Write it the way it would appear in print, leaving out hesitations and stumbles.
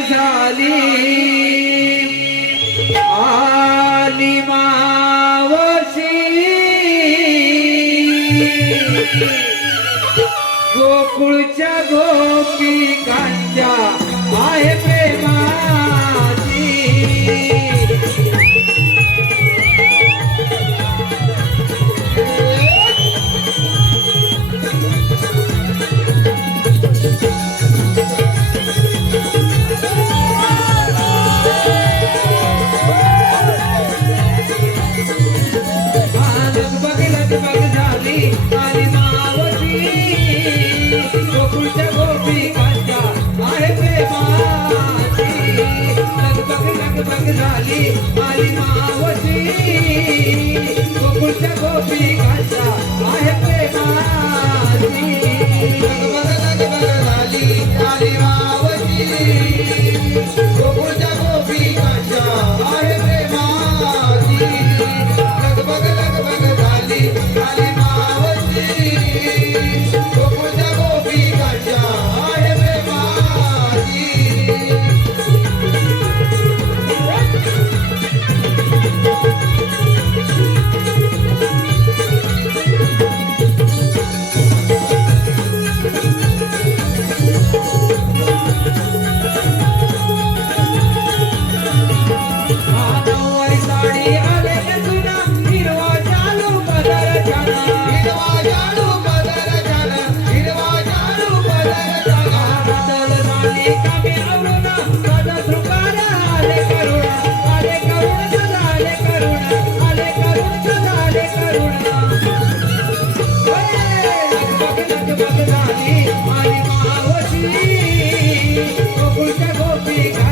झाली आली मावशी गोकुळच्या गोपिकांच्या आहे प्रेमाची लगबग झाली आली मावशी गोकुळच्या गोपिकांच्या आहे प्रेमाची लगबग झाली आली मावशी गोकुळच्या गोपिकांच्या आहे प्रेमाची लगबग झाली आली मावशी गोकुळच्या गोपिकांच्या आहे प्रेमाची लगबग झाली आली मावशी गोकुळच्या गोपिकांच्या आहे प्रेमाची साडी आले तुला हिरवा चालू बदल जाना हिरवा चालू बदल जाना हिरवा चालू बदल जाना बदल झाली कामे आवरुना सदा सुकार आले करुणा आले करुणा आले करुणा आले करुणा आले करुणा लगबग झाली आली मावशी गोकुळच्या गोपिका